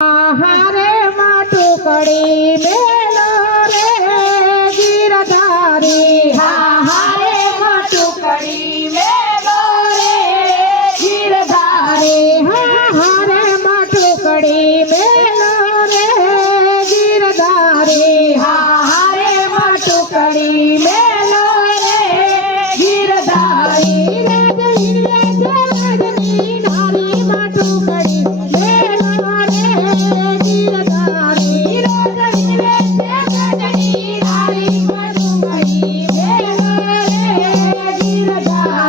હારે માટું કડી મેલો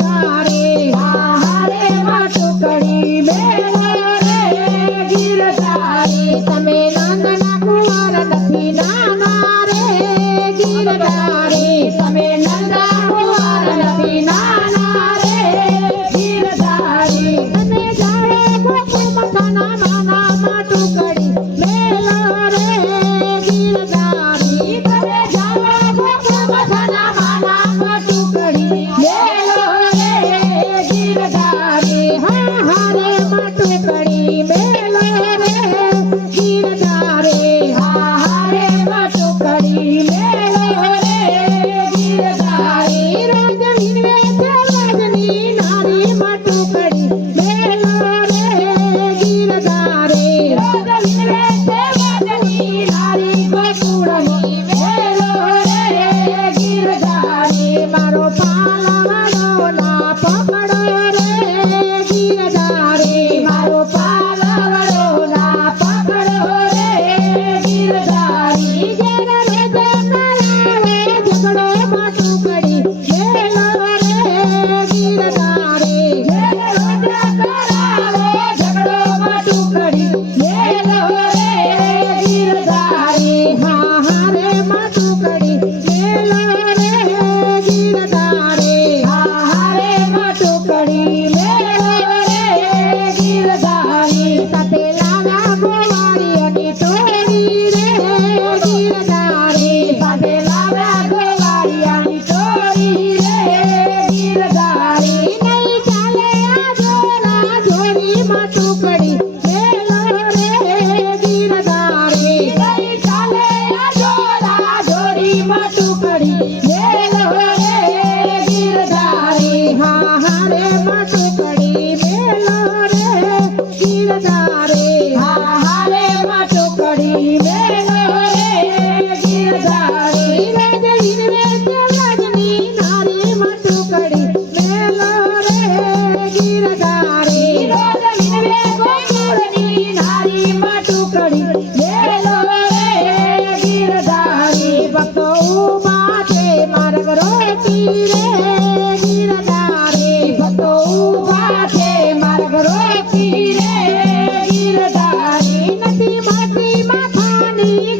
ধারে Happy, happy. நீ